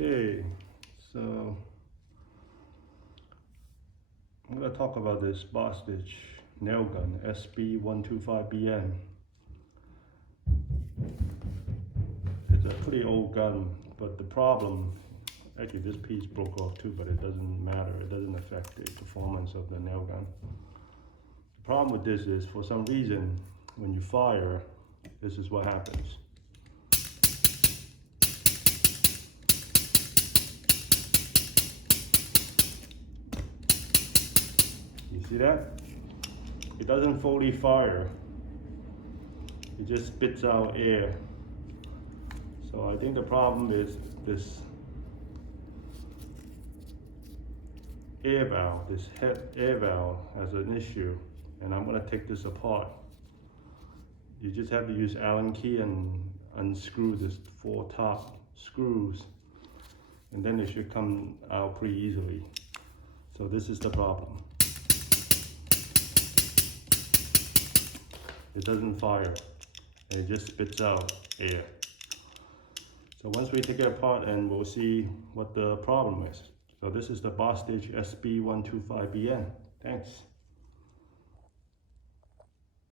Okay, so I'm going to talk about this Bostitch nail gun, SB-125BN. It's a pretty old gun, but the problem, actually this piece broke off too, but it doesn't matter. It doesn't affect the performance of the nail gun. The problem with this is, for some reason, when you fire, this is what happens. You see that? It doesn't fully fire. It just spits out air. So I think the problem is this air valve, this head air valve has an issue, and I'm going to take this apart. You just have to use Allen key and unscrew this 4 top screws, and then it should come out pretty easily. So this is the problem. It doesn't fire, and it just spits out air. So once we take it apart, and we'll see what the problem is. So this is the Bostitch SB-125BN. Thanks.